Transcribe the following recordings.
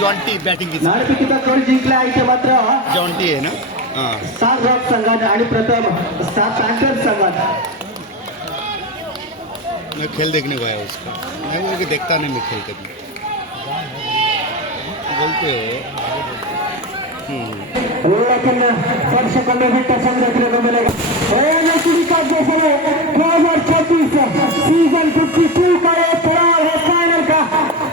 Jonty batting नाणेफेकीचा खेळ जिंकला इथे मात्र जॉन्टी आहे ना स्टार रॉक संघाने आणि प्रथम स्टार पॅंथर्स संघाने। मैं खेल देखने को आया उसका, मैं वो देखता नहीं मैं खेल कभी बोलते हो लेकिन दर्शकों में भी पसंद देखने को मिलेगा। का जो समय 2034 सीजन 52 का ये पड़ाव है फाइनल का,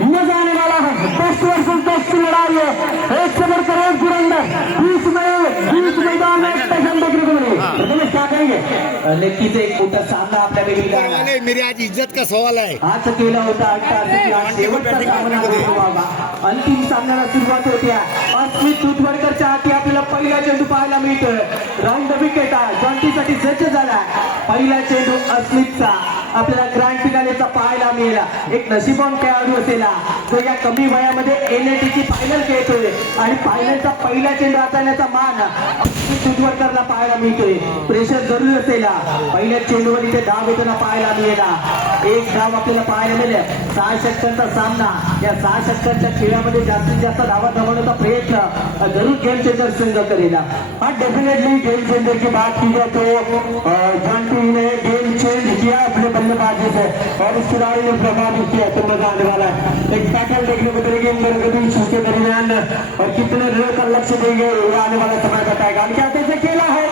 मजा आने वाला है। बेस्ट वर्सेस बेस्ट की लड़ाई है, एक से बढ़कर एक धुरंधर, बीच मैदान में पसंद देखने को मिलेगी। क्या कहेंगे? नक्कीच एक मोठा सामना आपल्या वेळीला मेरी आज इज्जत का सवाल आहे। आज केला होता शेवटचा सामना अंतिम सामन्याला सुरुवात होती। अस्मित तुटवडकरच्या हाती आपल्याला पहिला चेंडू पाहायला मिळतोय। राऊंड द विकेट जॉन्टीसाठी सज्ज झाला। पहिला चेंडू अस्मितचा आपल्याला ग्रँड फिनालेचा पाहायला मिळाला। एक नशीबवान खेळाडू असेला जो या कमी वयामध्ये एलएटीची फायनल खेळतोय आणि फायनलचा पहिला चेंडू हाताळण्याचा मान अस्मित तुटवडकरला पाहायला मिळतोय। प्रेशर जरूर असेला, पहिल्या चेंडूवर इथे धाव येताना पाहायला मिळाला। एक धाव आपल्याला पाहायला मिळेल। 6 षटकांचा सामना, या 6 षटकांच्या खेळामध्ये जास्तीत जास्त धावा जमवण्याचा प्रयत्न जरूर गेम चेंजर संघ करेगा। हाँ डेफिनेटली गेम चेंजर की बात की जाए तो जॉन्टी ने गेम चेंज किया अपने बल्लेबाजी से और इस खिलाड़ी ने प्रभावित किया तो मजा आने वाला है। एक बैटल देखने को मिलेगी इन दोनों के बीच के दरमियान और कितने रन का लक्ष्य देंगे आने वाला समय बताएगा। क्या कैसे खेला है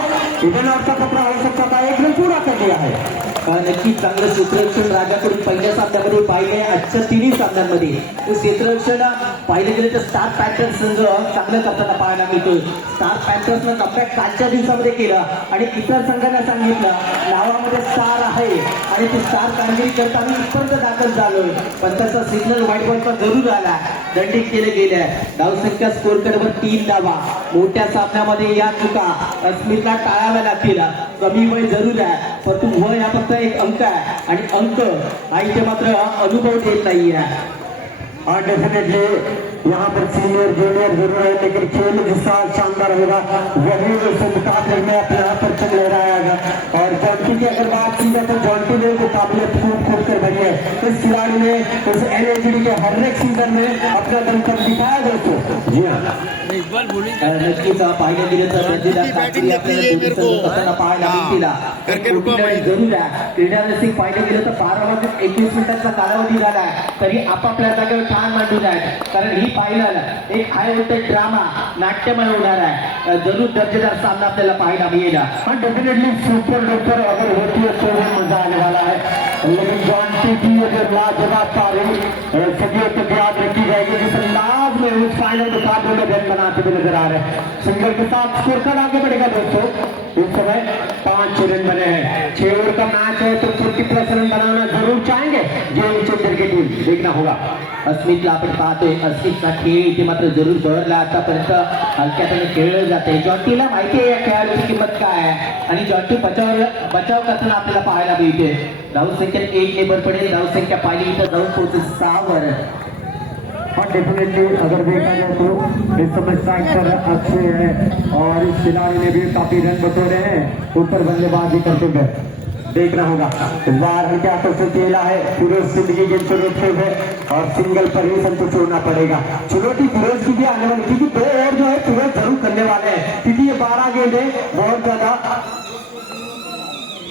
इधर और का खतरा हो सकता था, एक रन पूरा कर दिया है। नक्कीच चांगलं क्षेत्ररक्षण राजाकडून पहिल्या सामन्यामध्ये पाहिले। आजच्या तिन्ही सामन्यांमध्ये क्षेत्ररक्षण पाहिलं गेलं तर स्टार पॅंथर्स संघ चांगलं करताना पाहायला मिळतो। स्टार पॅंथर्सनं कमबॅक कालच्या दिवसामध्ये केलं आणि इतर संघांना सांगितलं नावामध्ये स्टार आहे आणि ते स्टार कामगिरी करताना इथपर्यंत दाखल झालोय, पण त्याचा सिग्नल व्हाईट बॉल पण जरूर आला, दंडित केले गेले। धावसंख्या स्कोर कडवर 3 धावा। मोठ्या सामन्यामध्ये या चुका अस्मितला टाळाव्या लागतील। कमी वय जरूर आहे परंतु वय हा फक्त एक अंक आहे आणि अंक हा इथे मात्र अनुभव देत नाही आहे। और डेफिनेटली यहाँ पर सीनियर जूनियर जरूर है लेकिन खेल जिसका शानदार होगा वही उसे मुकाबले में अपने आप पर चल रहा है। और जॉन्टी की अगर बात की जाए तो जॉन्टी ने मुकाबले खूब कर भरी है। इस खिलाड़ी ने उस एलएचडी के हर एक सीजन में अपना दम कर दिखाया दोस्तों। जी हाँ नक्कीच पाहिलं गेलं तर पाहायला जरूर आहे। क्रीडा रसिक पाहिलं गेलं तर 12:21 मिनिटांचा कालावधी झाला तरी आपापल्या जागेवर ठाण मांडून आहे, कारण ही फायनल एक हाय व्होल्टेज ड्रामा नाट्यमय होणार आहे। जरूर दर्जेदार सामना आपल्याला पाहायला मिळेल। हाँ डेफिनेटली सुपर डुपर अगर होती है तो मजा आने वाला है। लेकिन जॉन्टी की अगर लाजवाब पारी सदियों तक याद रखी जाएगी जिस अंदाज में उस फाइनल मुकाबले में रन बनाते हुए नजर आ रहे हैं। सिंगल के साथ स्कोर कार्ड आगे बढ़ेगा दोस्तों। इस समय 5 रन बने हैं। 6 ओवर का मैच है तो 40+ रन बनाना जरूर चाहेंगे गेम चेंजर की टीम, देखना होगा। अस्मितला आपण पाहतोय अस्मितचा खेळ इथे मात्र जरूर बहरला आतापर्यंत हलक्याने खेळलं जाते। जॉन्टीला माहिती आहे या खेळाडूची किंमत काय आहे आणि जॉन्टी बचाव करताना आपल्याला पाहायला मिळते। धावसंख्येत 1 नेबर पडेल, धावसंख्या पाहिली इथं जाऊन पोहोचेल 6 वर। और डेफिनेटली अगर देखा जाए तो इस समय स्ट्राइकर अच्छे हैं और इस खिलाड़ी ने भी काफी रन बटोरे हैं ऊपर बल्लेबाजी करते हुए, देखना होगा। वार हल्के हाथों से खेला है फिरोज सिंह की गेंद से रोकते हुए और सिंगल पर ही संतुष्ट होना पड़ेगा। चुनौती फिरोज की भी आने वाली क्योंकि 2 ओवर जो है फिरोज जरूर करने वाले हैं क्योंकि ये 12 गेंद है बहुत ज्यादा।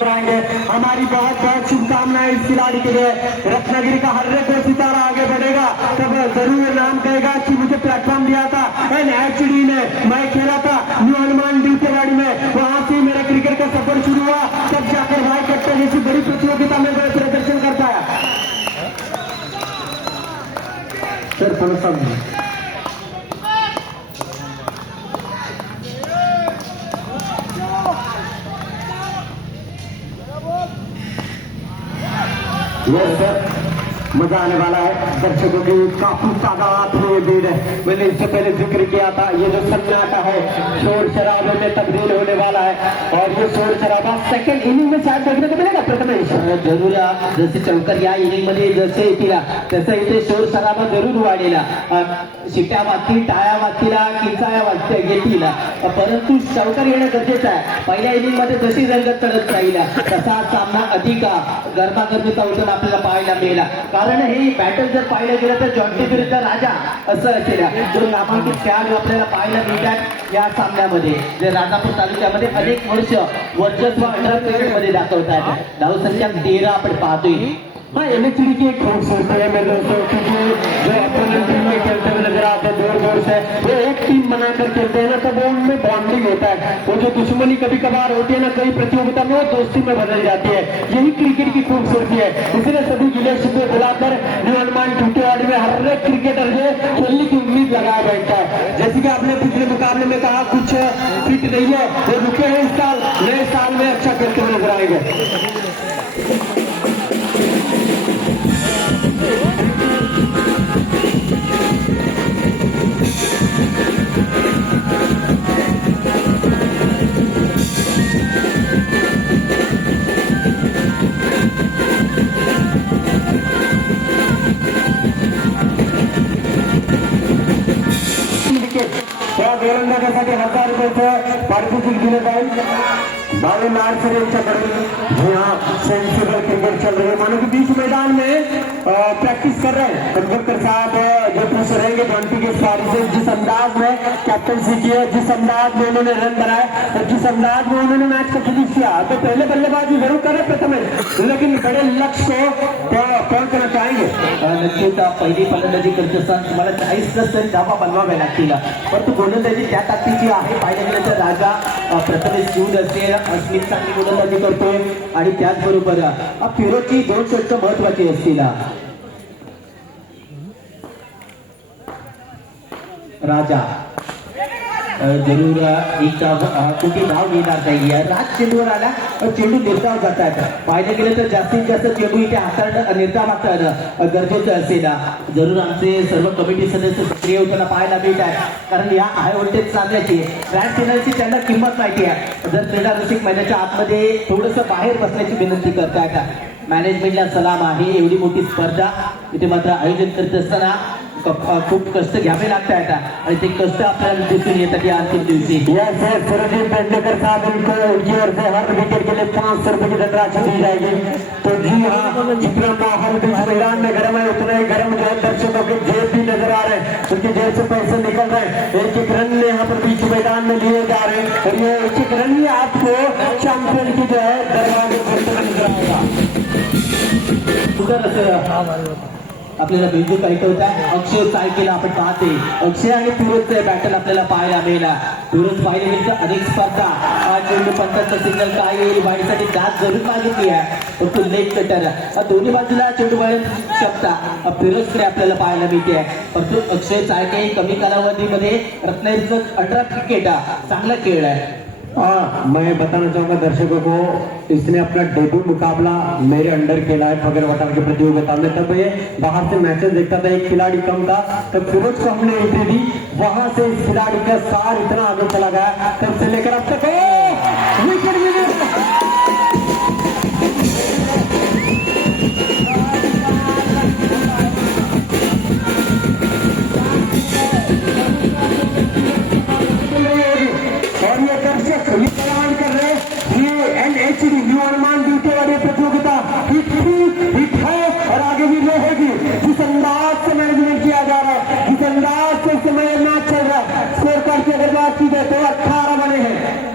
हमारी बहुत बहुत शुभकामनाएं इस खिलाड़ी के लिए। रत्नागिरी का हर एक सितारा आगे बढ़ेगा तब जरूर नाम कहेगा कि मुझे प्लेटफॉर्म दिया था एलएचडी ने, मैं खेला था न्यू हनुमान डी के गाड़ी में, वहां से मेरा क्रिकेट का सफर शुरू हुआ तब जाकर भाई कट्टे जैसी बड़ी प्रतियोगिता में प्रदर्शन कर पाया। सर यस सर मजा आने वाला है। दर्शकों की काफी तादाद में भीड़ है। मैंने इससे पहले जिक्र किया था ये जो सन्नाटा है शोर शराबे में तब्दील होने वाला है और ये शोर शराबा सेकंड इनिंग में शायद देखने को मिलेगा। प्रथमेश जरूर जसे चौकर या इनिंग मध्ये जसे येतील तसं इथे शोर शराबा जरूर वाढेला, शिट्या वाजतील, टाळ्या वाजतील, किंचाळ्या येतील, परंतु चौकर येणं गरजेचं आहे। पहिल्या इनिंग मध्ये जशी रंगत चढत राहील तसा सामना अधिक गरमागरमीचा होताना आपल्याला पाहायला मिळेल। कारण ही बॅटल जर पाहिलं गेलं तर जॉन्टी विरुद्ध राजा असं असेल. दोन नामांकित खेळाडू आपल्याला पाहायला मिळतात या सामन्यामध्ये. जे राजापूर तालुक्यामध्ये अनेक वर्ष वर्चस्व अंडर क्रिकेटमध्ये दाखवतात. धावसंख्या 13 आपण पाहतोय. हाँ एलएचडी की एक खूबसूरती है मेरे दोस्तों, क्योंकि जो अपोनेंट टीम में खेलते हुए नजर आते हैं दूर दूर से, वो एक टीम बनाकर खेलते हैं ना, तो वो उनमें बॉन्डिंग होता है. वो जो दुश्मनी कभी कभार होती है ना कई प्रतियोगिता में, वो दोस्ती में बदल जाती है. यही क्रिकेट की खूबसूरती है. इसलिए सभी जिले को बुलाकर न्यू हनुमान टूटेवाड़ी में हर एक क्रिकेटर जो खेलने की उम्मीद लगाया बैठता है. जैसे कि आपने पिछले मुकाबले में कहा कुछ फिट नहीं है, वो रुके हैं इस साल, नए साल में अच्छा खेलते हुए नजर आएंगे. गोलंदाजासाठी 1000 रुपयाचं पारितोषिक दिलं जाईल. बाबू लाल सर यांच्याकडे यहाँ सेंसिबल क्रिकेट चल रही है. मानो कि बीच मैदान में प्रैक्टिस कर रहे हैं कनवरकर साहब जो पूछ रहेंगे जॉन्टी के पारी से. जिस अंदाज में कैप्टनसी की है, जिस अंदाज में उन्होंने रन बनाए और जिस अंदाज में उन्होंने मैच को फिनिश किया, तो पहले बल्लेबाजी जरूर करें प्रथम, लेकिन बड़े लक्ष्य को पूर्ण करना चाहेंगे. नक्कीच पहिली फलंदाजी करत असताना तुम्हाला 40 धावा बनवाव्या लागतील. परंतु गोलंदाजी त्या ताकदीची आहे. पाहिलं गेलं तर राजा प्रथमेश शिवून असेल, अस्मित चांगली गोलंदाजी करतोय आणि त्याचबरोबर फिरोजची 2 षटकं महत्वाची असतील. राजा जरूर एक कुठे धाव घेणार नाहीये. राज चेंडूवर आला, चेंडू निर्धाव जातात. पाहिलं गेलं तर जास्तीत जास्त चेंडू इथे हाताळणं निर्धाव हाताळणं गरजेचं असेल. जरूर आमचे सर्व कमिटी सदस्य सक्रिय होताना पाहायला मिळतात, कारण या हाय व्होल्टेज सामन्याची ग्रँड फिनालची त्यांना किंमत माहिती आहे. जर क्रीडा रसिक मैदानाच्या आतमध्ये थोडंसं बाहेर बसण्याची विनंती करतात. मॅनेजमेंटला सलाम आहे. एवढी मोठी स्पर्धा इथे मात्र आयोजन करत असताना खूप कष्ट घ्यावे लागतात आणि ते कष्ट आपल्याला दिसून येतात या अंतिम दिवशी. सुरजीत पेडनेकर साहब उनकी ओर से हर विकेट के लिए 500 रुपए की धनराशि दी जाएगी. तो जी हाँ, जितना माहौल बीच मैदान में गर्म है उतना ही गर्म जो है दर्शकों के जेब भी नजर आ रहे हैं. उनके जेब से पैसे निकल रहे हैं. एक एक रन यहाँ पर बीच मैदान में लिए जा रहे हैं और ये एक एक रन ही आपको चैंपियन की जो है दरवाजे खोलते हुए नजर आएगा. आपल्याला बिंदू ऐकवता अक्षय सायकेला आपण पाहते. अक्षय आणि फिरोजचं बॅटल आपल्याला पाहायला मिळाला. फिरोज पाहिले गेले तर अनेक स्पर्धा चेंडू पंचांचा सिग्नल काय येईल वाढीसाठी दात जरूर मागितली आहे, परंतु लेग कटर दोन्ही बाजूला चेंडू वळू शकता. फिरोजकडे आपल्याला पाहायला मिळते आहे. परंतु अक्षय सायके कमी कालावधीमध्ये रत्नागिरीचं 18 क्रिकेट चांगला खेळ आहे. हाँ, मैं बताना चाहूंगा दर्शकों को, इसने अपना डेब्यू मुकाबला मेरे अंडर खेला है फगर वटार की प्रतियोगिता में. तब ये बाहर से मैचेस देखता था, एक खिलाड़ी कम था, तब फिरोज को हमने एंट्री दी. वहां से इस खिलाड़ी का सार इतना आगे चला गया, तब से लेकर अब तक विकेट न्यू हनुमान टूटेवाड़ी प्रतियोगिता हिट है और आगे भी रहेगी. जिस अंदाज से मैनेजमेंट किया जा रहा है, जिस अंदाज से समय मैच चल रहा है, स्कोर कार्ड की अगर बात की जाए तो 18 बने हैं.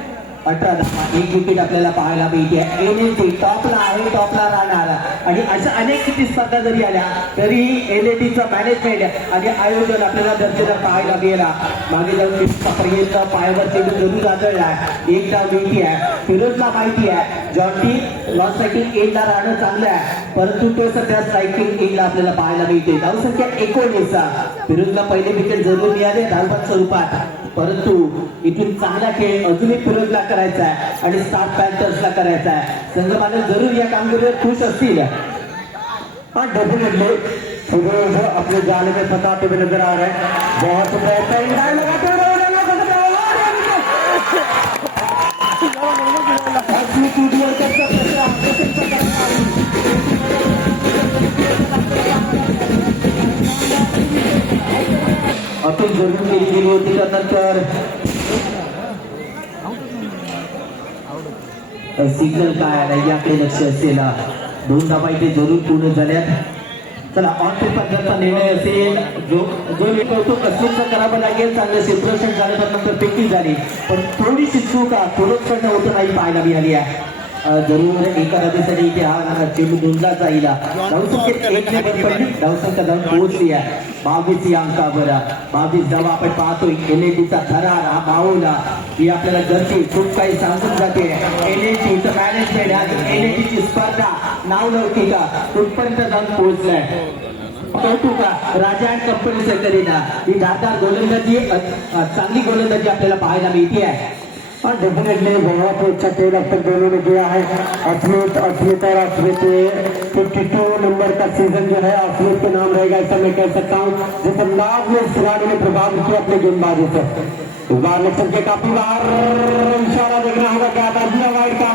18 एक विकेट आपल्याला पाहायला मिळते. एलएटी टॉपला आहे, टॉपला राहणार आणि अशा अनेक किती स्पर्धा जरी आल्या तरीही एलएटीचं मॅनेजमेंट आणि आयोजन आपल्याला दर्जेदार पाहायला मिळाला. मागे जाऊन पर्यंत पायावर चेंडू जरूर आदळला. एक डाव मिळती आहे. फिरोजला माहिती आहे जॉन्टी लॉस स्ट्रायकिंग एजला राहणं चांगलं आहे, परंतु तो सध्या स्ट्रायकिंग एजला आपल्याला पाहायला मिळते. धावसंख्या 19. फिरोजला पहिले विकेट जरूर मिळाले धावबाद स्वरूपात, परंतु इथून चांगला खेळ अजूनही फिरोजला करायचा आहे आणि स्टार पॅन्थर्सला करायचा आहे. संघमालक जरूर या कामगिरीवर खुश असतील. हाँ, डेफिनेटली फिरोज अपने जाले में फंसाते हुए नजर आ रहे हैं. बहुत बेहतरीन लगाते हुए अतुल जरूर केली गेली होती. त्यानंतर सिग्नल काय आला याकडे लक्ष असेल. 2 धावा इथे जरूर पूर्ण झाल्यात. चला ऑन पेपरचा निर्णय असेल जो कौतुक अस्मितचा करावं लागेल. चांगलं क्षेत्ररक्षण झालं तर नंतर पेकी झाली पण थोडीशी चूक थोडंच होतं नाही पाहायला मिळाली आहे. जरूर एका नदीसाठी इथे हा चेंडू धुंदला जाईल. धावसंख्येत 1 ने भर पडली. धावसंख्या जाऊन पोहोचली आहे 22 या अंकावर. 22 जेव्हा आपण पाहतोय एलएटीचा थरार हा माहोला ही आपल्याला घरची खूप काही सांगून जाते. एलएटीचं मॅनेजमेंट आज एलएटीची स्पर्धा नाव लौकिका कुठपर्यंत जाऊन पोहोचलाय. कौतुक राजा अँड कंपनी सेक्टरीना ही धारदार गोलंदाजी चांगली गोलंदाजी आपल्याला पाहायला मिळते आहे. डेफिनेटली बहुत ही अच्छा खेल अब तक दोनों ने किया है. अस्मित और अस्मित 52 नंबर का सीजन जो है अस्मित के नाम रहेगा ऐसा मैं कह सकता हूँ. जिस अंदाज में इस खिलाड़ी ने प्रभावित किया अपने गेंदबाजी से. इस बार निकल के काफी बार इशारा देखना होगा क्या था दिया वाइड का.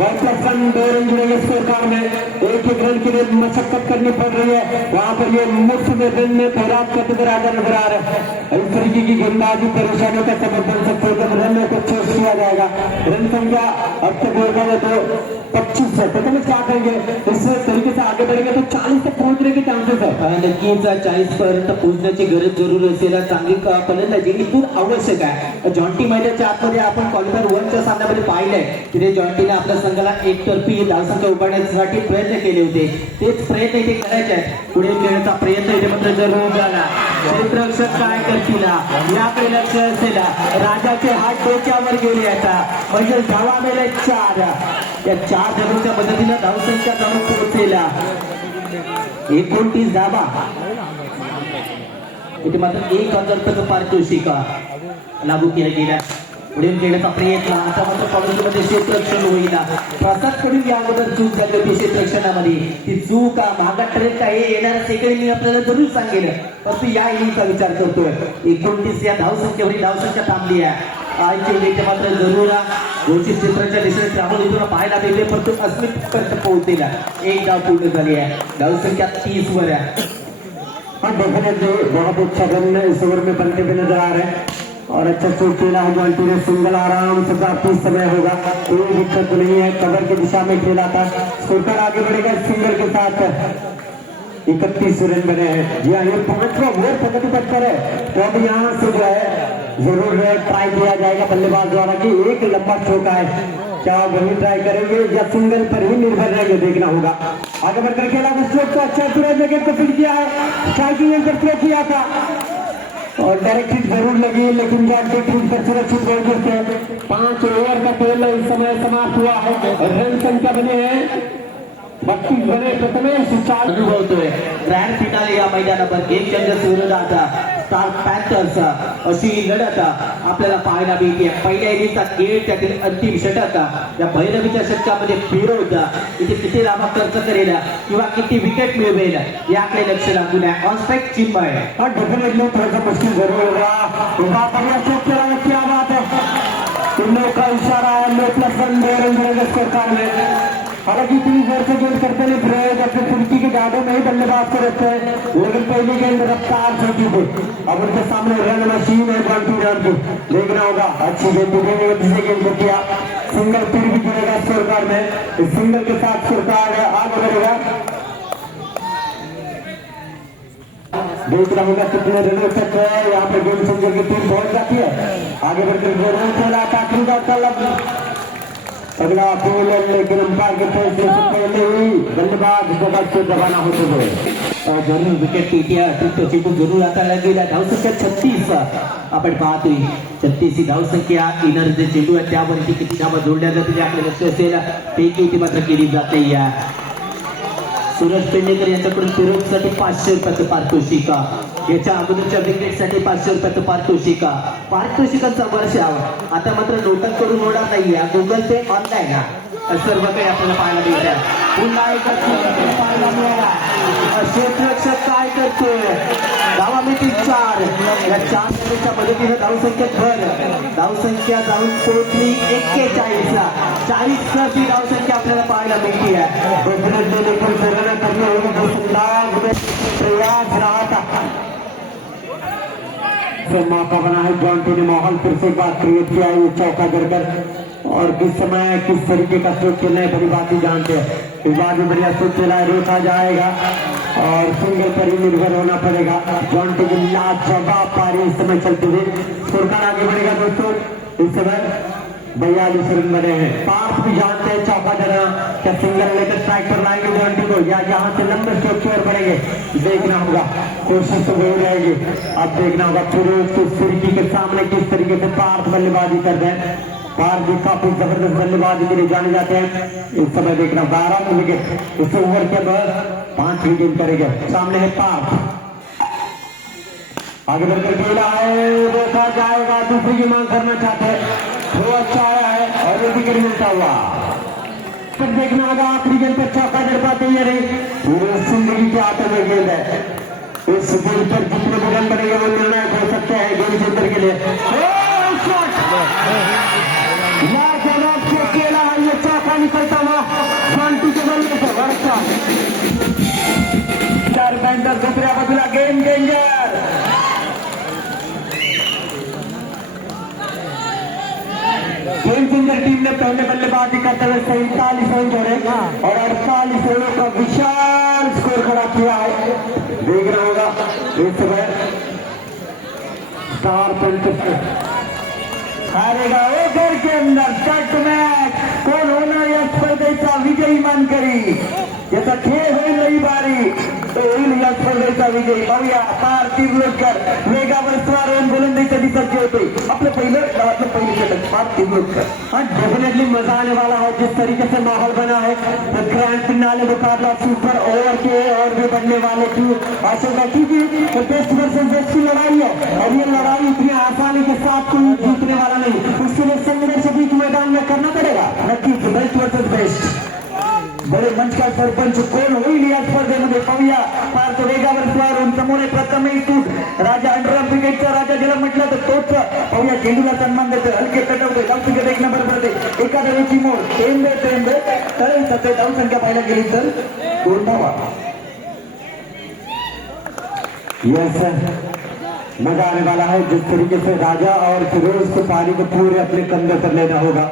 1+1 2 रन जुड़ेंगे स्कोर कार्ड में. एक रन के लिए मशक्कत करनी पड़ रही है. वहां पर ये मुफ्त में रन में खैरात करते हुए राजा नजर आ रहे हैं. इस तरीके की गेंदबाजी परेशानियों का सबब बन सकते हैं जब रन में कुछ किया जाएगा. रन संख्या अब तक देखा जाए तो 25 है. तो क्या करेंगे इस तरीके से आगे बढ़ेंगे तो 40 तक पहुंचने के चांसेस है. नक्कीच 40 पर्यंत पोहोचण्याची गरज जरूर असेल. चांगली फलंदाजी इथून आवश्यक आहे. जॉन्टी मैदानाच्या आतमध्ये आपण क्वालिफायर 1च्या सामन्यामध्ये पाहिलंय तिथे जॉन्टीने आपल्या संघाला एकतर्फी धावसंख्या उभारण्यासाठी प्रयत्न केले होते. तेच प्रयत्न इथे करायचे आहेत. पुढे खेळण्याचा प्रयत्न इथे मात्र जरूर झाला. क्षेत्ररक्षक काय करतील याकडे लक्ष असेल. राजाचे हात डोक्यावर गेले आता म्हणजे धावा मेले 4. या 4 धावांच्या मदतीने धावसंख्या जाऊन पोहोचलेला 29 धावा. इथे मात्र 1,000 पारितोषिक लागू केलं गेलं. पुढे खेळण्याचा प्रयत्न आता मात्र कॉलेजमध्ये क्षेत्ररक्षण होईल. प्रसादकडून या अगोदर चूक झाली होती क्षेत्ररक्षणामध्ये. ती चूक महागात ठरेल का हे येणाऱ्या सेकंड मी आपल्याला जरूर सांगेल. परंतु या इनिंगचा विचार करतोय. 29 या धावसंख्येवरील धावसंख्या थांबली आहे. आजच्या मात्र जरूर घोषित क्षेत्राच्या दिशेने ट्रॅव्हल इथून पाहायला मिळते परंतु अस्मितपर्यंत पोहोचलेला 1 डाव पूर्ण झाली आहे. धावसंख्या 30 वर आहे. डेफिनेटली बहुत अच्छा रन इस ओवर में बनते हुए नजर आ रहे हैं और अच्छा शॉट खेला है जॉन्टी ने. सिंगल आराम से काफी समय होगा. कोई दिक्कत नहीं है. कवर की दिशा में खेला था. स्कोर आगे बढ़ेगा सिंगल के साथ. 31 रन बने हैं. जी हाँ ये 5वां ओवर प्रगति पथ पर है. तो अब यहाँ से जो है जरूर ट्राई किया जाएगा बल्लेबाज द्वारा कि एक लंबा चौका है क्या वही ट्राई करेंगे या सिंगल पर ही निर्भर रहेंगे देखना होगा. आगे बढ़कर खेला स्ट्रोक को अच्छा पूरा जगह को फिट किया है. स्ट्राइकिंग एंड पर किया था और डायरेक्ट हिट जरूर लगी लेकिन जॉन्टी ठीक पर सुरक्षित रह गए. 5 ओवर का खेल इस समय समाप्त हुआ है. रन संख्या बने हैं 32 बने. प्रथमेश 4 अनुभवतोय. ग्रँड फिनाले या मैदानावर गेम चेंजर्स विरोधात स्टार पॅन्थर्स अशी लढत आपल्याला पाहायला मिळते. पहिल्या इनिंगचा खेळ त्यातील अंतिम षटक या भैरवीच्या षटकामध्ये फिरवत इथे किती लांब खर्च करेल किंवा किती विकेट मिळवेल याकडे लक्ष लागून आहे. On strike Chinmay. डेफिनेटली थोड़ा सा मुश्किल जरूर होगा. क्या बात है. इन का इशारा है. 2+1 2 रन जुड़ेगा स्कोर कार्ड में. हालांकि 3 ओवर से गेंद करते नहीं फिर अपने खिड़की के गाड़ों में ही बल्लेबाज को रखते हैं लेकिन पहली गेंद रफ्तार छोटी थी. अब उनके सामने रन मशीन है. 20 रन की देखना होगा. अच्छी गेंद दूसरी गेंद को किया. सिंगल फिर भी जुड़ेगा स्कोर कार्ड में. इस सिंगल के साथ स्कोर कार्ड आगे बढ़ेगा. देख रहा होगा कितने रनों तक यहाँ पे गेम चेंजर की टीम पहुंच जाती है. आगे बढ़कर जरूर खेला था अगला बोल लेकिन अंपायर के फैसले से पहले ही बल्लेबाज जगह से रवाना होते हुए जरूर विकेट चेंडू जरूर आता लागेल. धावसंख्या 36 आपण पाहतोय. 36 ही धावसंख्या. इनर जे चेंडू आहे त्यावरती किती धावा जोडल्या जातील आपल्या लक्ष असेल. पैकी ती मात्र केली जाते. या सूरज पेंडेकर यांच्याकडून फिरोजसाठी 500 रुपयाचं पारितोषिक. याच्या अगोदरच्या विकेटसाठी 500 रुपयाचं पारितोषिक. पारितोषिकांचा वर्ष आता मात्र नोटांकडून होणार नाही. गुगल पे ऑनलाईन सर्व काही आपल्याला पाहायला मिळतं. पुन्हा एकदा पाहायला मिळाला. क्षेत्ररक्षक काय करतोय. धावा मिळतील 4. या 4 धावांच्या मदतीने धावसंख्येत भर. धावसंख्या जाऊन पोहोचली 41 ला. 40+ ही धावसंख्या आपल्याला पाहायला मिळते आहे. प्रयास रहा था मौका बना है. जॉन्टी ने माहौल फिर से बात क्रिएट किया है. चौका जड़कर और किस समय किस तरीके का स्ट्रोक खेलना है बड़ी बात ही जानते हैं. इस बार भी बढ़िया स्ट्रोक खेला है. रोका जाएगा और सिंगल पर ही निर्भर होना पड़ेगा। जॉन्टी की लाजवाब पारी इस समय चलते हुए स्कोर कार्ड आगे बढ़ेगा दोस्तों। इस समय 42 रन बने हैं। पार्थ भी जानते हैं चौका देना, क्या सिंगल लेकर स्ट्राइक पर लाएंगे जॉन्टी को या यहाँ से लंबे स्ट्रोक की ओर बढ़ेंगे, देखना होगा। कोशिश तो वही रहेगी, अब देखना होगा फिरोज की फिरकी के सामने किस तरीके से पार्थ बल्लेबाजी कर रहे हैं। पार्थ भी काफी जबरदस्त बल्लेबाजी के लिए जाने जाते हैं। इस समय देखना 12 विकेट इस ओवर के बाद 5 विकेट करेंगे। सामने है पार्थ, आगे बढ़कर खेला है, देखा जाएगा। दूसरी की मांग करना चाहते हैं, वो अच्छा आया है और ये विकेट मिलता हुआ। तब देखना होगा आखिरी गेंद पर चौका दे पाते या नहीं। पूरे जिंदगी के हाथों में गेंद है, इस गेंद पर जितने भी रन बनेंगे वो निर्णायक हो सकते हैं गेम सेंटर के लिए। लाजवाब से खेला है, ये चौका निकलता हुआ शांति के बल्ले से वर्षा 4 बैंडर दूसऱ्या बाजूला game danger. Game changer team ने पहले बल्लेबाजी करते हुए 47 रन जोड़े और 48 रनों का विशाल स्कोर खड़ा किया है। देखना होगा इस समय स्टार पंच हारेगा वो घर के अंदर कट मैच कौन होना या स्पर्धेचा विजयी मानकरी, याचा खेळ होईल रही बारी तो होईल या स्पर्धेचा विजयी। पाहूया पार्थिव लोटकर वेगावर स्वार होऊन गोलंदाजीसाठी सज्ज होते। आपलं पहिलं गावातलं पहिलं षटक पार्थिव लोटकर। हाँ डेफिनेटली मजा आने वाला है, जिस तरीके से माहौल बना है तो ग्रैंड फिनाले मुकाबला सुपर ओवर के और भी बढ़ने वाले की आशंका की थी। तो बेस्ट वर्सेस बेस्ट की लड़ाई है और ये लड़ाई इतनी आसानी के साथ कोई जीतने वाला नहीं, उसके लिए संघर्ष बीच मैदान में करना पड़ेगा। नक्कीच बेस्ट वर्सेस बेस्ट बड़े मंच का सरपंच कोण होईल या स्पर्धेमध्ये पाहूया। पार्थ वेगावर स्वार होऊन समोर प्रथमही सूट राजा अंडरआर्म क्रिकेटचा राजा ज्याला म्हटलं तर तोच पाहूया। चेंडूला सन्मान देतो, हलके कटवते, धावसंख्या एक नंबर पडते, एखाद्या वेळची मोड तेंबे तळे सत्य धावसंख्या पाहायला गेली तर 2 धावा। यस मजा आने वाला है, जिस तरीके से राजा और फिरोज को पारी को पूरे अपने कंधे पर लेना होगा।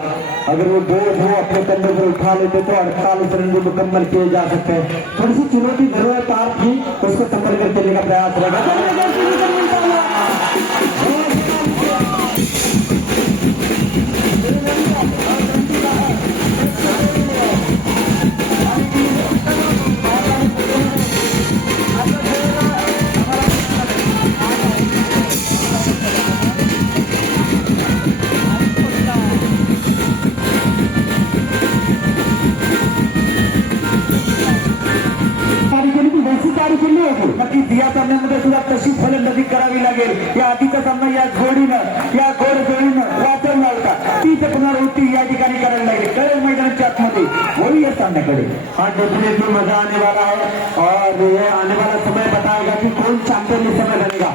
अगर वो दो अपने कंधे पर उठा लेते तो 48 रन भी मुकम्मल किए जा सकते हैं। थोड़ी सी चुनौती जरूर पार्थ की, उसको संभल कर खेलने का प्रयास रहेगा। नक्कीच या सामन्यामध्ये सुद्धा तशी फलंदाजी करावी लागेल। या आधीचा सामना या गोड जोडीनं वाचवला होता, तीच पुनरावृत्ती या ठिकाणी करायला लागेल। कळेल मैदानाच्या आतमध्ये वही या सामन्याकडे। हाँ डेफिनेटली मजा आने वाला है और ये आने वाला समय बताएगा कि कौन चैंपियन इस समय बनेगा।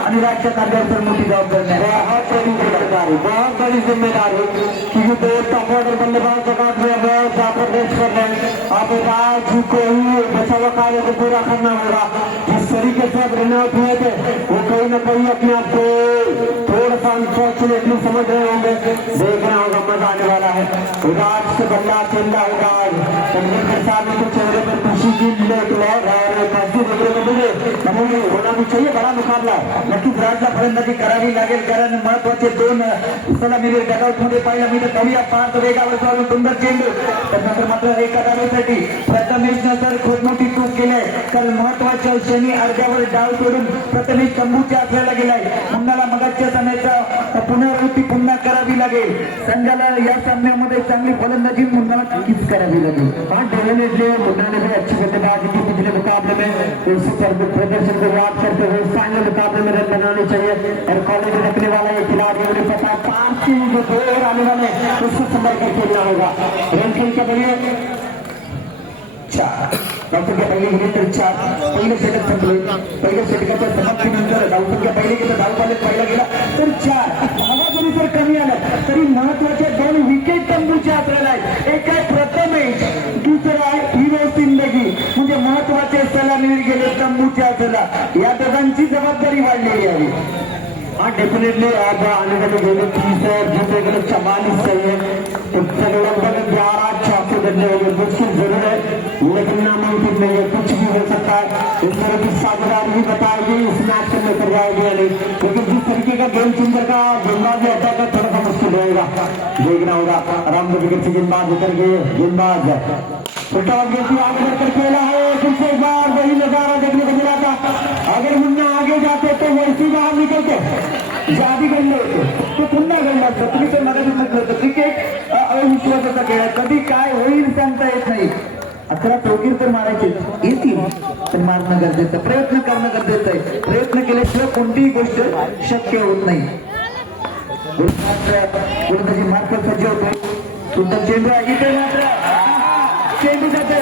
आणि राज्य कार्यावर मोठी जबाबदारी बहुत बड़ी जिम्मेदारी, क्योंकि दो टॉप ऑर्डर बल्लेबाज जगत में जाकर रेस कर रहे हैं। अब राज को ही बचाव कार्य को पूरा करना होगा। जिस तरीके से अब रन आउट हुए थे वो कहीं ना कहीं अपने आप को थोड़ा सा अनफॉर्चुनेटली समझ रहे होंगे। देखना होगा, मजा आने वाला है। राज से बल्ला खेलना होगा के साथ तो चेहरे पर खुशी की होना भी चाहिए। बड़ा मुकाबला नक्कीच राजला फलंदाजी करावी लागेल, कारण महत्वाचे 2 सलामीवीर डगआउट मध्ये पाहायला मिळतात। पाहूया पार्थ वेगावर चालून सुंदर चेंडू, त्यानंतर मात्र एका धावेसाठी प्रथमेश नंतर खूप मोठी चूक केली, कारण महत्वाच्या क्षणी अर्ध्यावर डाव सोडून प्रथमेश चंबूच्या असलेला गेलाय। मुन्नाला मगाच्या सामन्याचा पुनरावृत्ति पुन्हा करावी लागेल। संघाला या सामन्यामध्ये चांगली फलंदाजी मुन्नाला नक्कीच करावी लागेल। हाँ डेफिनेटली मुन्ना ने भी अच्छी बल्लेबाजी की पिछले मुकाबले में, उसी प्रदर्शन को याद करते हुए फाइनल मुकाबले में रन बनाने चाहिए और कॉलेज रखने वाला ये खिलाड़ी उन्हें पता 5 जो 2 ओवर आने वाले उसको संभल कर खेलना होगा। रन संख्या बढ़िए 4 धावसंख्या पहिली गेली तर 4 पहिलं षटक संपलं पहिल्या षटकाच्या समाप्तीनंतर धावसंख्या पहिली गेली धावपाले पहिला गेला तर 4 धावा जरी जर कमी आल्या तरी महत्वाच्या 2 विकेट तंबूच्या आपल्याला आहेत एक आहे प्रथमेश दुसरा आहे हिरो सिंदगी म्हणजे महत्वाचे सलामीवीर गेले तंबूच्या चला या दोघांची जबाबदारी वाढलेली आहे हाँ डेफिनेटली आप आने वाले गेम 30 है जीतने के लिए 44 चाहिए तो लगभग 11-4 करने वाले मुश्किल जरूर है लेकिन नामुमकिन नहीं है कुछ भी हो सकता है इस तरह की साझेदारी भी बताएगी इस मैच को लेकर जाएगी या नहीं लेकिन जिस तरीके का गेम चेंजर का गेंदबाज अटैक है थोड़ा सा मुश्किल रहेगा देखना होगा आराम विकेट से गेंदबाज उतर गए गेंदबाज आगे बढ़कर खेला है फिर से एक बार वही नजारा देखने को मिला था अगर मुन्ना आगे जाते तो वैसी बाहर निकलते जादी गणले होते तो पुन्हा गणला असतं तुम्ही तर मगाशी म्हटलं होतं क्रिकेट अविश्वासाचा खेळ आहे कधी काय होईल सांगता येत नाही 11 चौकीर तर मारायचे येतील पण मारणं गरजेचं प्रयत्न करणं गरजेचं आहे प्रयत्न केल्याशिवाय कोणतीही गोष्ट शक्य होत नाही कोणत्याची मार्फत सज्ज होतोय सुंदर चेंडू आहे इथे मात्र चेंडू जाते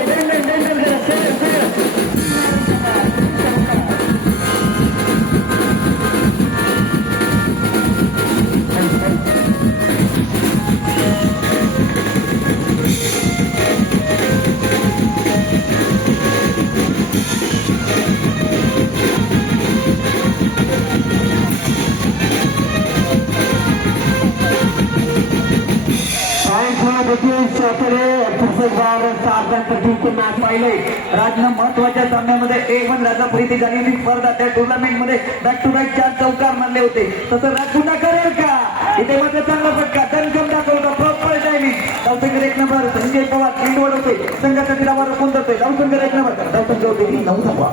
राजनं महत्वाच्या सामन्यामध्ये A1 राजापुरी इथे झालेली स्पर्धा त्या टुर्नामेंटमध्ये बॅक टू बॅक 4 चौकार मानले होते तसं राज पुन्हा करेल का इथे मात्र चांगला फटका दणकम दाखवला प्रॉपर टायमिंग धावसंख्या 1 नंबर संजय पवार किंडवड होते संघाचा दिलावर रोखून जातोय धावसंख्या 1 नंबर धावसंख्या होते 9 धावा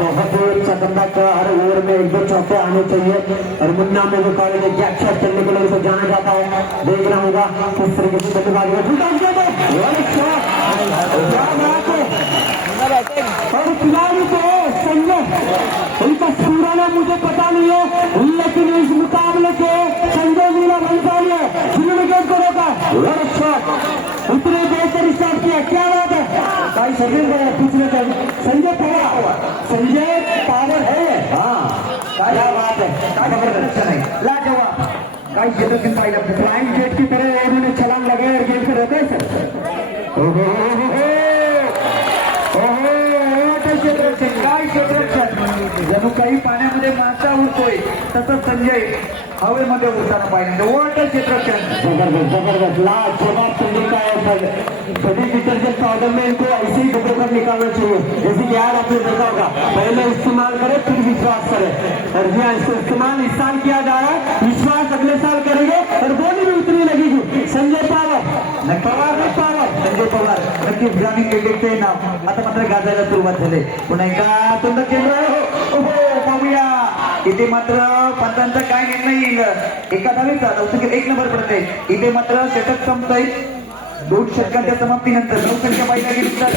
बहुत अच्छा बंदा का हर ओवर में 1-2 चौके आने चाहिए और मुन्ना में जो कॉलेज है गैप शॉट चलने के लिए तो जाना जाता है देखना होगा किस तरीके से बल्लेबाजी और खिलाड़ी को संजय इनका पुराना मुझे पता नहीं है लेकिन इस मुकाबले के संजय मीना भंसाली है जिन्होंने गेम को रोका उतने बेहतर स्टार्ट किया क्या बात है भाई शरीर में पूछना चाहिए संजय पावर है हाँ क्या बात है क्या जबरदस्त नहीं लाजवाब काय शेतकरी पाहिलं फ्लाइंग जेट की तरह इन्होंने छलांग लगाए और गेम को रोका है सर काय क्षेत्ररक्षण जणू काही पाण्यामध्ये मासा उडतोय तसं संजय हवेमध्ये उडताना पाहिजे वॉटर क्षेत्ररक्षण जबरदस्त लाजवाब संजय का है सभी डिटर्जेंट पाउडर में इनको ऐसे ही डुबो कर निकालना चाहिए जैसे कि यार आपने देखा होगा पहले इस्तेमाल करे फिर विश्वास करे और यहाँ इसको इस्तेमाल इस साल किया जा रहा है विश्वास अगले साल करेंगे और बोली भी उतनी लगेगी संजय पावर संजय पवार नक्कीच ग्रामीण क्रिकेटचे नाव आता मात्र गाजायला सुरुवात झाली पुन्हा एकदा सुंदर चेंडू पाहूया इथे मात्र पंचांचा काय निर्णय येईल एका धावेचा धावसंख्या 1 नंबर पडते इथे मात्र षटक संपतंय 2 षटकांच्या समाप्तीनंतर धावसंख्या पाहिल्या गेली तर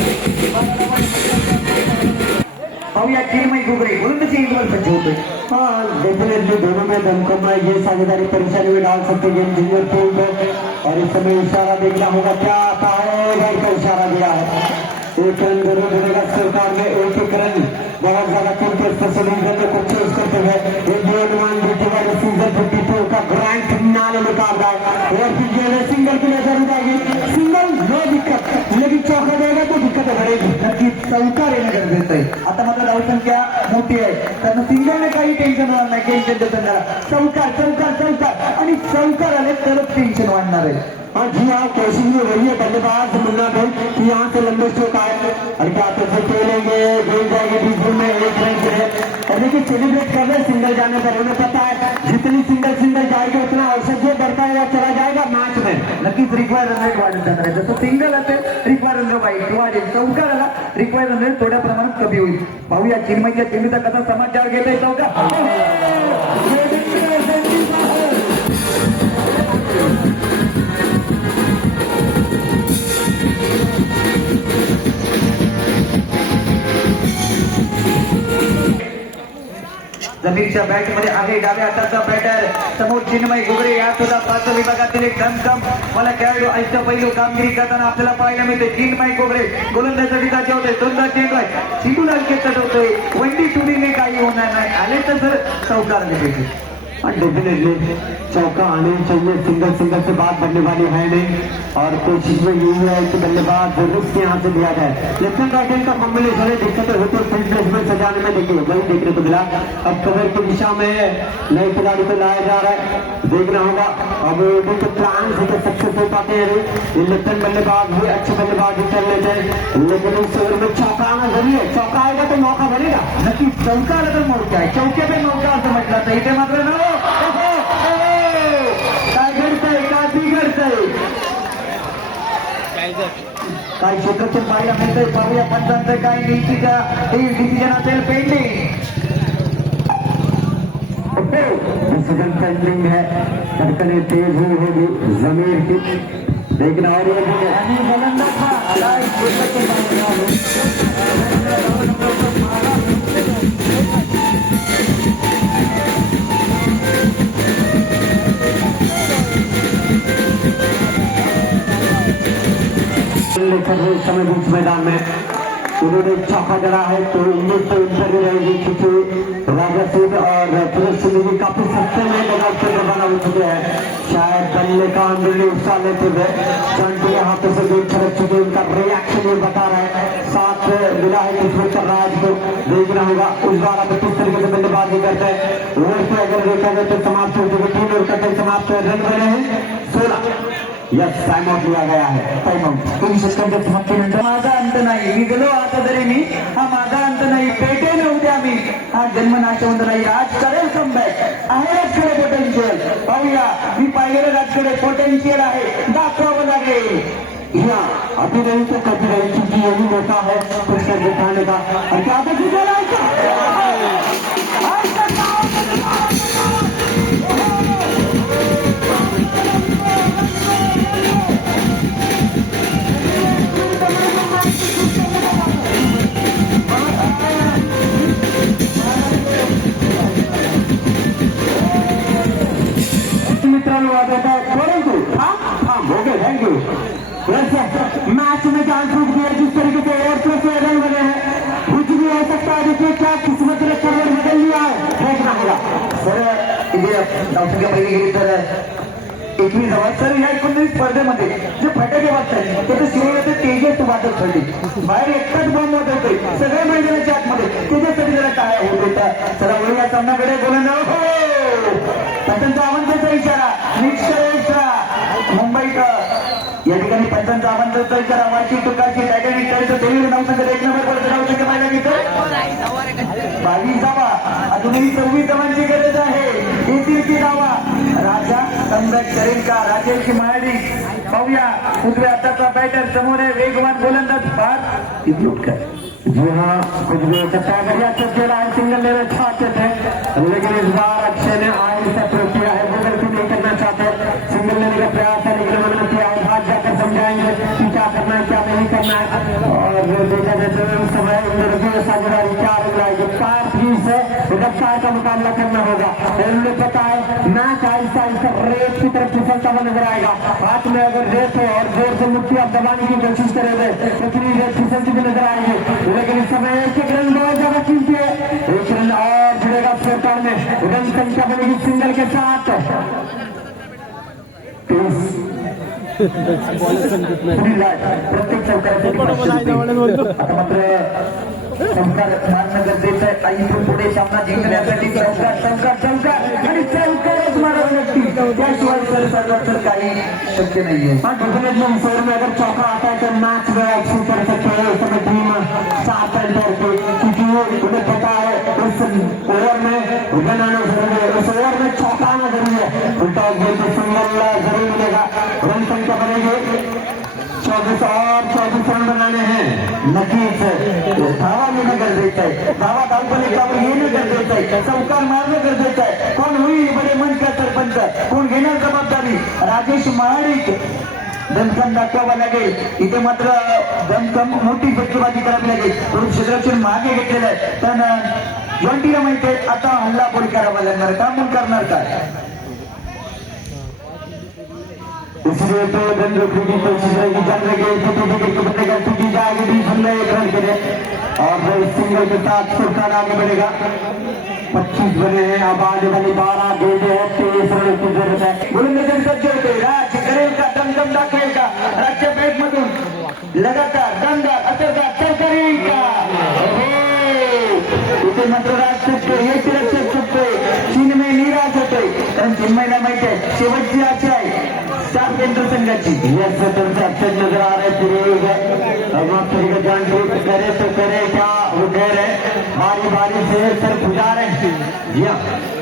पाहूया चिन्मय गुगरे म्हणून त्याची 1 नंबर सज्ज होतोय हाँ डेफिनेटली दोनों में दमकम है ये साझेदारी परेशानी में डाल सकते गेम जूनियर टीम को और इस समय इशारा देखना होगा क्या आता है गैर का इशारा दिया है एक रन जरूर मिलेगा सरकार में एक रन बहुत ज्यादा कीमती स्पेशलिस्ट करने को चेस करते हुए ये अनुमान जीते वाले सीजन 52 का ग्रैंड फिनाले मुकाबला और फिर ये सिंगल की नजर जाएगी सिंगल नो दिक्कत लेकिन चौका देगा तो दिक्कत बढ़ेगी नक्की चौकार येणं गरजेचं आहे आता मात्र धावसंख्या मोठी आहे त्यानं सिंगलने काही टेन्शन होणार नाही टेन्शन देताना चौकार आणि चौकार आले तरच टेन्शन वाढणार आहे हाँ जी हाँ कोशिश में वही है बल्लेबाज मुन्ना भाई कि यहाँ से लंबे स्ट्रोक आए और क्या पैसे खेलेंगे गेंद जाएगी बीच में 1 रन के और देखिए सेलिब्रेट कर रहे सिंगल जाने पर उन्हें पता है जितनी सिंगल जाएगी उतना औसत जो बढ़ता है चला जाएगा मैच में नक्कीच रिक्वायर रन रेट वाढत जाणार आहे जसं सिंगल असेल रिक्वायर रन रेट वाढेल चौकाराला रिक्वायर रन रेट थोड्या प्रमाणात कमी होईल पाहूया चिन्मयच्या चेंडूचा कसा समाचार घेता येतो का जमीरच्या बॅट मध्ये आहे डाव्या हाताचा बॅटर समोर चिन्मय घुगरे या सुद्धा 5 विभागातील एक दमदम मला खेळाडू आयुष्य पहिली कामगिरी करताना आपल्याला पाहायला मिळते. चिन्मय घुगरे गोलंदाजासाठी जागे होते. सुंदर चेंडू आहे, चिंडूला विकेट होतोय. वंडी टुडीने काही होणार नाही, आले तर सर चौकार दिले. डेफिनेटली चौका आने चाहिए, सिंगल सिंगल से बात बल्लेबाजी है नहीं और कोशिश में यही है कि बल्लेबाज रिस्क यहाँ से दिया जाए. लेफ्ट एंड राइट हैंड का कॉम्बिनेशन है, दिक्कतें होती है फील्ड प्लेसमेंट सजाने में. देखिए वही देखने को मिला. अब कवर की दिशा में नए खिलाड़ी को लाया जा रहा है, देखना होगा अब उनके प्लान से सक्सेस हो पाते हैं. ये लेफ्ट हैंड बल्लेबाज भी अच्छे बल्लेबाजी कर लेते हैं, लेकिन इस ओवर में चौका आना जरूरी है. चौका आएगा तो मौका बनेगा. नक्की चौका आला तर मौका आहे, चौके पे मौका असं म्हटलं तर इथे मात्र न काय घडतंय का बिघडतंय काय क्षेत्रातून पाहायला मिळतंय. पाहूया पंचांचं काय नीतीचा डिसिजन असेल पेंडिंग. डिसीजन पेंडिंग है, धड़कनें तेज हुई होगी जमीर की. देखना और आणि गोलंदाज काय क्षेत्रातून इस समय बीच मैदान में उन्होंने चौका जड़ा है तो उम्मीद तो इन पर ही रहेगी क्योंकि राजा सिंह और पुलिस सिंह भी काफी सस्ते में मैदान से रवाना हो चुके हैं. शायद बल्ले का अंदरूनी उत्साह लेते हुए घंटे हाथों से दूर छड़क चुके. उनका रिएक्शन ये बता रहा है. साथ मिला है किस्मत का राज को देखना होगा. उस बार अब किस तरीके से बल्लेबाजी करते हैं. ओवर पे अगर देखा जाए तो समाप्त हो चुके 3 ओवर का समाप्त रन बने हैं 16. यस टाइम आउट लिया गया है. टाइम आउट 3 सेकंड समाप्तीनंतर माझा अंत नाही. निघलो आता तरी मी, हा माझा अंत नाही. पेटे नव्हत्या मी, हा जन्म नाशवंत नाही. आज करेल कमबॅक आहे. राजकडे पोटेन्शियल पाहूया. मी पाहिलेलं राजकडे पोटेन्शियल आहे, दाखवावं लागेल. या अभी नहीं तो कभी नहीं, क्योंकि यही मौका है पुरस्कार दिखाने का. और क्या मित्रांनो आता परंतु हो गए. Thank you. मैच में चांस रुक गया. जिस तरीके से और प्लस रन बने हैं, कुछ भी हो सकता है. देखिए क्या किस्मत ने कवर बदल लिया है. देखना होगा सर इथे धावसंख्या पहिली गेली तर 21 सर या 19 स्पर्धेमध्ये जे फटाके वाजतात त्याचं शिवराचं तेजस वाटत होती. बाहेर एकटाच बॉम्ब वाजवतोय सगळ्या मैदानाच्या आतमध्ये. त्याच्यासाठी जरा काय होत होता. चला वळूया सामन्याकडे. गोलंदाज पंचांचा आमंत्रणाचा इशारा. मुंबईत या ठिकाणी पंचांचा आमंत्रणाचा इशारा. वाशी तुकाची टायटॅनिक टाईचं देवीर धावसंख्या 1 नंबर धावसंख्या पाहायला घेतो 22 धावा. अजूनही 26 धावांची गरज आहे. येतील ती धावा. राजा कमबॅक करेल का? राजेश महाडी पाहूया. उजव्या हाताचा बॅटर समोर आहे. वेगवान गोलंदाज फार लूट कर. जी हाँ, कुछ भी हो सकता है. बढ़िया से खेला है, सिंगल लेना चाहते थे, लेकिन इस बार अक्षय ने आयन से अप्रोच किया है. वो गलती नहीं करना चाहते. सिंगल लेने का प्रयास है, लेकिन उन्होंने किया है. बाहर जाकर समझाएंगे कि क्या करना है क्या नहीं करना है. और देखा जाए तो उस समय साझेदारी 4 रन लाएगी. 5-3 से रफ्तार का मुकाबला करना होगा. उन्हें पता है मैच आहिस्ता आहिस्ता रेत की तरफ फिसलता हुआ नजर आएगा. हाथ में अगर रेत हो और जोर से मुट्ठी आप दबाने की कोशिश करेंगे तो इतनी रेत फिसलती हुई नजर आएगी. लेकिन इस समय एक रन बहुत ज्यादा कीमती है. 1 रन और जुड़ेगा स्कोर में. रन संख्या बनेगी सिंगल के साथ 30. प्रत्येक चौकासाठी आता मात्र संस्कार मारणं गरजेचं आहे. काही इथून पुढे सामना जिंकण्यासाठी संस्कार आणि चौकारच मारावं लागतील. त्याशिवाय सर सर्वत्र काही शक्य नाहीये. शहर में अगर चौका आता है तो मैच में एक्शन कर सकते हैं. उस समय टीम 7 रन पर क्योंकि उन्हें पता है उस ओवर में रन आना जरूरी है. उस ओवर में चौका आना जरूरी है. उल्टा सिंगल जरूर मिलेगा. रन संख्या बनेगी 24 और 24 रन बनाने हैं. नक्कीच धावा येणं गरजेचं आहे. धावा धावपलीकावर येणं गरजेचं आहे. चौकार मारणं गरजेचं आहे. कोण होईल बडे मंच का सरपंच, कोण घेणार जबाबदारी? राजेश महाडिक. दमखम दाखवावा लागेल. इथे मात्र दमखम मोठी फटकेबाजी करावी लागेल. म्हणून क्षेत्ररक्षण मागे घेतलेलं आहे. पण जॉन्टीला माहिती आहे आता हल्ला बोल करावा लागणार का मग करणार काय इसलिए तो रन रोकने की कोशिश रहेगी जान रहे विकेट को बनेगा चुकी जाएगी 20 हमले 1 रन के लिए और सिंगल के साथ सुल्तान आगे बढ़ेगा 25 बने हैं अब आने वाली 12 गेंदें हैं 23 रन की जरूरत है गोलंदाज सज्ज होते राज्य करेल का दमदम दाखवेल का राज्य बॅट मधून लगातार दमदार असरदार सरकारी का इथे मात्र राज चुकतोय हे सुरक्षित चुकतोय चीनमय निराश होतोय कारण चीनमयला माहिती आहे शेवटची आशा आहे स्टार केंद्र संघाची यस त्यांचे अक्षर नजर आ रहे पूरे मास्टर का जान करे तो करे क्या वो कह रहे बारी बारी से सर बुझा रहे जी हाँ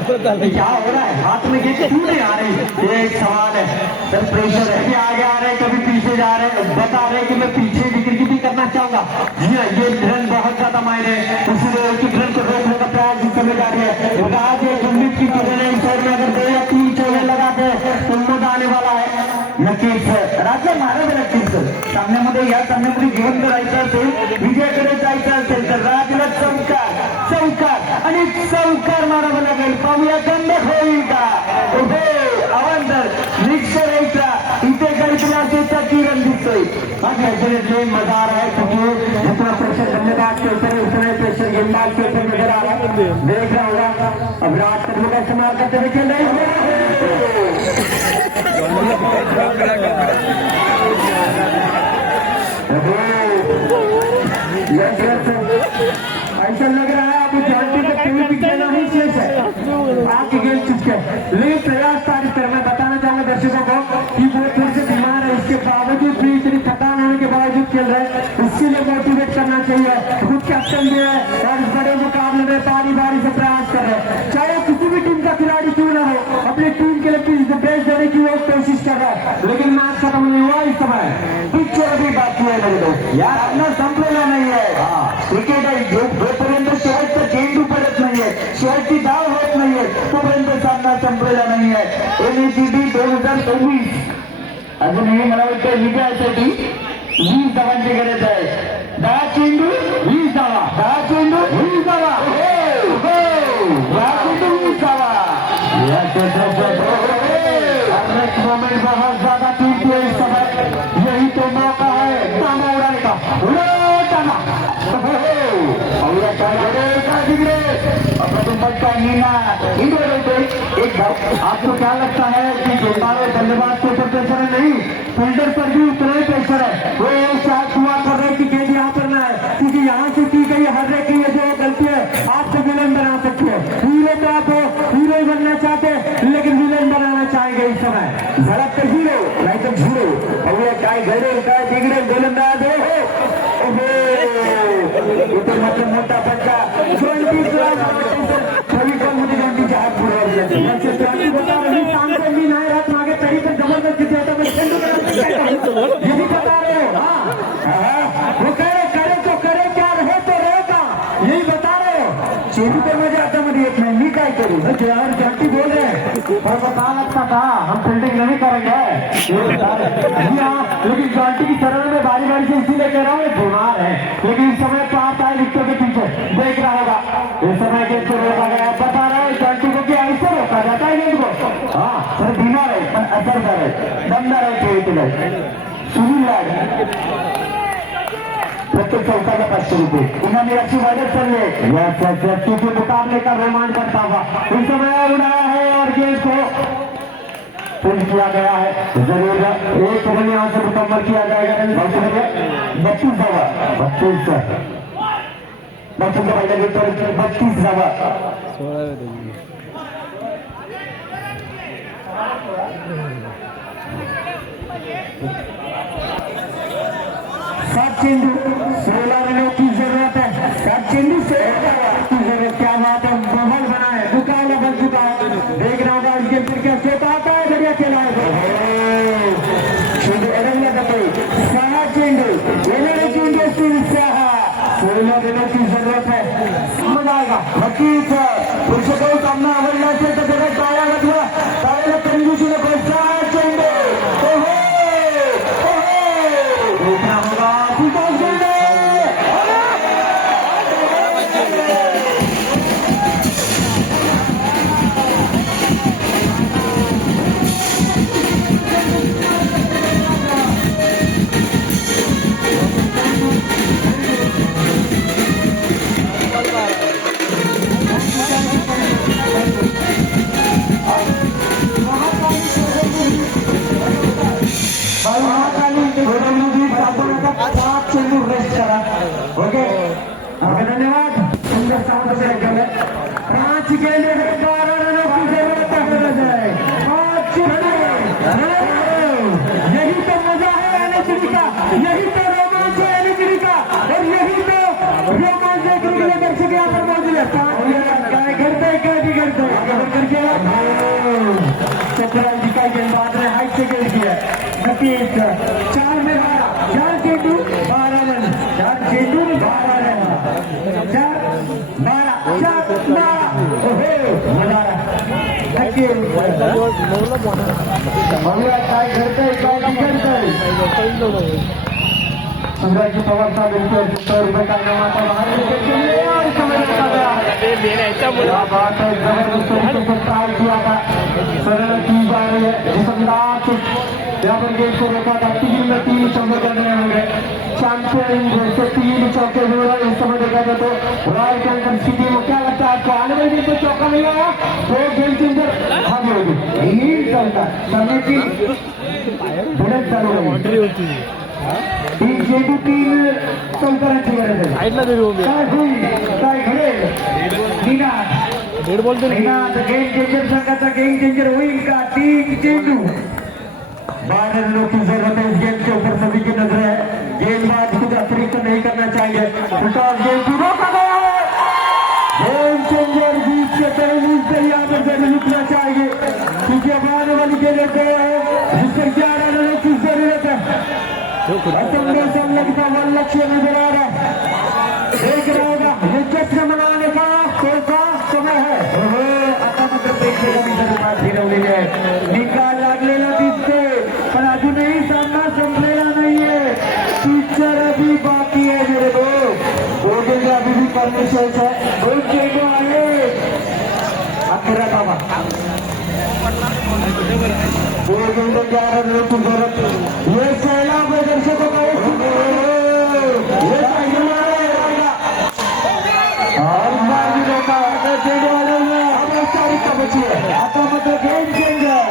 क्या हो रहा है हाथ में गेंद क्यों नहीं आ रही ये एक सवाल है सर प्रेशर है आगे आ रहे कभी पीछे जा रहे बता रहे कि मैं पीछे विकेट कीपिंग करना चाहूंगा जी हाँ ये रन बहुत ज्यादा मायने इसलिए एक रन को रोकने का प्रयास जिस समय जा रही है आज एक उम्मीद की टूर्नामेंट साइड में अगर 2 या 3 चौके लगाते तो मजा आने वाला है नक्कीच राजा महाराज नक्कीच सामन्यामध्ये या सामन्यामध्ये जिवंत राहायचं असेल विजयाकडे जायचं असेल तर राजला चौकार आणि चौकार मारावा लागेल पाहूया गंमत होईल का अवंतर निश्चय राहायचा इथे काहीतरी आशेचा किरण दिसतोय आज डेफिनेटली मजा आ रहा है क्योंकि जितना प्रेशर धन्यवाद के ऊपर उतना प्रेशर गेंदबाज के ऊपर नजर आ रहा है देख रहा होगा अब विराट कोहली का इस्तेमाल करते हुए खेल रहे ऐसा लग रहा है अभी जॉन्टी का टीवी पिछले नहीं शेष है आगे गेंद चुके लेकिन प्रयास तारीफ कर मैं बताना चाहूंगा दर्शकों को कि वो थोड़े से बीमार है इसके बावजूद भी इतनी थकान होने के बावजूद खेल रहे हैं इसके लिए मोटिवेट करना चाहिए खुद कैप्टन भी है और इस बड़े मुकाबले में बारी बारी से प्रयास कर रहे हैं चाहे किसी भी टीम का खिलाड़ी क्यों ना हो अपनी टीम के लिए बेस्ट देने की वो कोशिश कर रहा है लेकिन मैच खत्म नहीं हुआ इस समय पिक्चर अभी बाकी है मेरे दोस्त यार अपना संपलेला नाही आहे क्रिकेट आहे जोपर्यंत शेवटचा चेंडू पडत नाहीये शेवटची धाव होत नाहीये तोपर्यंत सामना संपलेला नाहीये NACB 2024 अजूनही मला वाटतं विजयासाठी 20 धावांची गरज आहे 10 चेंडू 20 धावा 10 चेंडू 20 धावा 10 चेंडू 20 धावा नेक्स्ट मोमेंट बहुत ज्यादा कीमती है इस समय यही तो मौका है ताना उड़ाने का ताना एक आपको क्या लगता है कि गेंदबाज और बल्लेबाज के ऊपर प्रेशर है नहीं फील्डर पर भी उतना ही प्रेशर है वो शायद दुआ कर रहे हैं कि गेंद यहाँ पर ना है क्योंकि यहाँ से की गई हर एक की जो गलती है आपको विलन बना सकती है हीरो तो आप हीरो बनना चाहते लेकिन विलन बनाना चाहेंगे इस समय झड़प तो हीरो नहीं तो झीरो और काय घडे काय बिगड़े गोलंदाज इथे मात्र मोठा फटका 20 मध्ये 20 हात पुढे बता रही सांगते मी नाही राहत मागे तरी पण जबरदस्त किती होता मैं ये भी बता रहे हो वो करे तो करे क्या रहे तो रहेगा यही बता रहे हो चेंडू तो मुझे हातामध्ये येत नाही मी काय करू यार जॉन्टी बोल रहे हैं पर बता लगता था हम फील्डिंग नहीं करेंगे लेकिन जॉन्टी की शरण में बारी बारी से इसीलिए कह रहा हूँ बीमार है लेकिन इस समय पास आए विकेटों के पीछे देख रहा होगा इस समय गेंद को रोका गया बता रहा है जॉन्टी को कि ऐसे रोका जाता है गेंद को हाँ सर बीमार है पर असरदार है दमदार है खेळ सुनील प्रत्येक चौकाला 500 रुपये पुन्हा निराशी वाढत चालले क्योंकि मुकाबले का रोमांच बढ़ता हुआ इस समय उड़ाया है और गेंद को पुल किया गया है जरूर एक रन यहाँ से मुकम्मल किया जाएगा 32 धावा 32 32 धावा 7 चेंडू 16 रनों की जरूरत है 7 चेंडू से की जरूरत क्या बात है माहौल बना है मुकाबला बन चुका है देख रहा होगा इसके फिर क्या सोता आता है बढ़िया खेला है चेंडू अडवला जातोय 6 चेंडू येणारे चेंडू असतील 6 16 रनों की जरूरत है समझ आएगा नक्कीच पुरुषाकडे सामना आवडला असेल तर त्याला टाळ्या वाजवा टाळ्याला कंजूसी नको 6 चेंडू देखना होगा नक्कीच 4 में 12 4 चेंडू 12 रन 4 चेंडू 12 रन 4 12 4 12 ओहो मजा नक्कीच बघूया काय घडतंय काय बिघडतंय संघाची पवार साहेब यांच्या 100 रुपये का नावाचा बाहेर और समय का गया बात है जबरदस्त तरीके से ट्राई किया था सरल की जा रही है जिसमदार यहाँ पर गेट को रोका था 3 में 3 चौके करने होंगे चैंपियन जैसे 3 चौके हो रहा है इस समय देखा जाए तो रॉयल चैंपियन स्थिति में क्या लगता है आपको आने वाले दिन को चौका नहीं आया तो गेम चेंजर भागी होगी यही चलता समय की बुलेट चालू होगी 3 चेंडू 3 चौकारांची गरज आहे काय होईल काय घडेल निनाद गेम चेंजर संघाचा गेम चेंजर होईल का 3 चेंडू 12 रनों की जरूरत है इस गेम के ऊपर सभी की नजर है गेंदबाज कुछ अतिरिक्त नहीं करना चाहिए बिकॉज गेम पूरा कर गया है गेम चेंजर बीच के पहले से यहाँ पर जरूर रुकना चाहिए क्योंकि अब आने वाली गेंद है जिससे 11 रनों की जरूरत है असम लगता हुआ लक्ष्य नजर आ रहा है देख रहा होगा ये जश्न मनाने का समय है आता मात्र प्रेक्षकांनी फिरवलेली आहे निकाल लागलेला दिसते पण अजूनही सामना संपलेला नाहीये पिक्चर अभी बाकी है मेरे दो गेंद अभी भी करने शेष है 2 चेंडू आहे 11 धावा 2 गेंद 11 रनों की जरूरत ये सैलाब है दर्शकों का ये और मार का चेंडू वाले अब सारी का बची है आता मात्र गेम चेंजर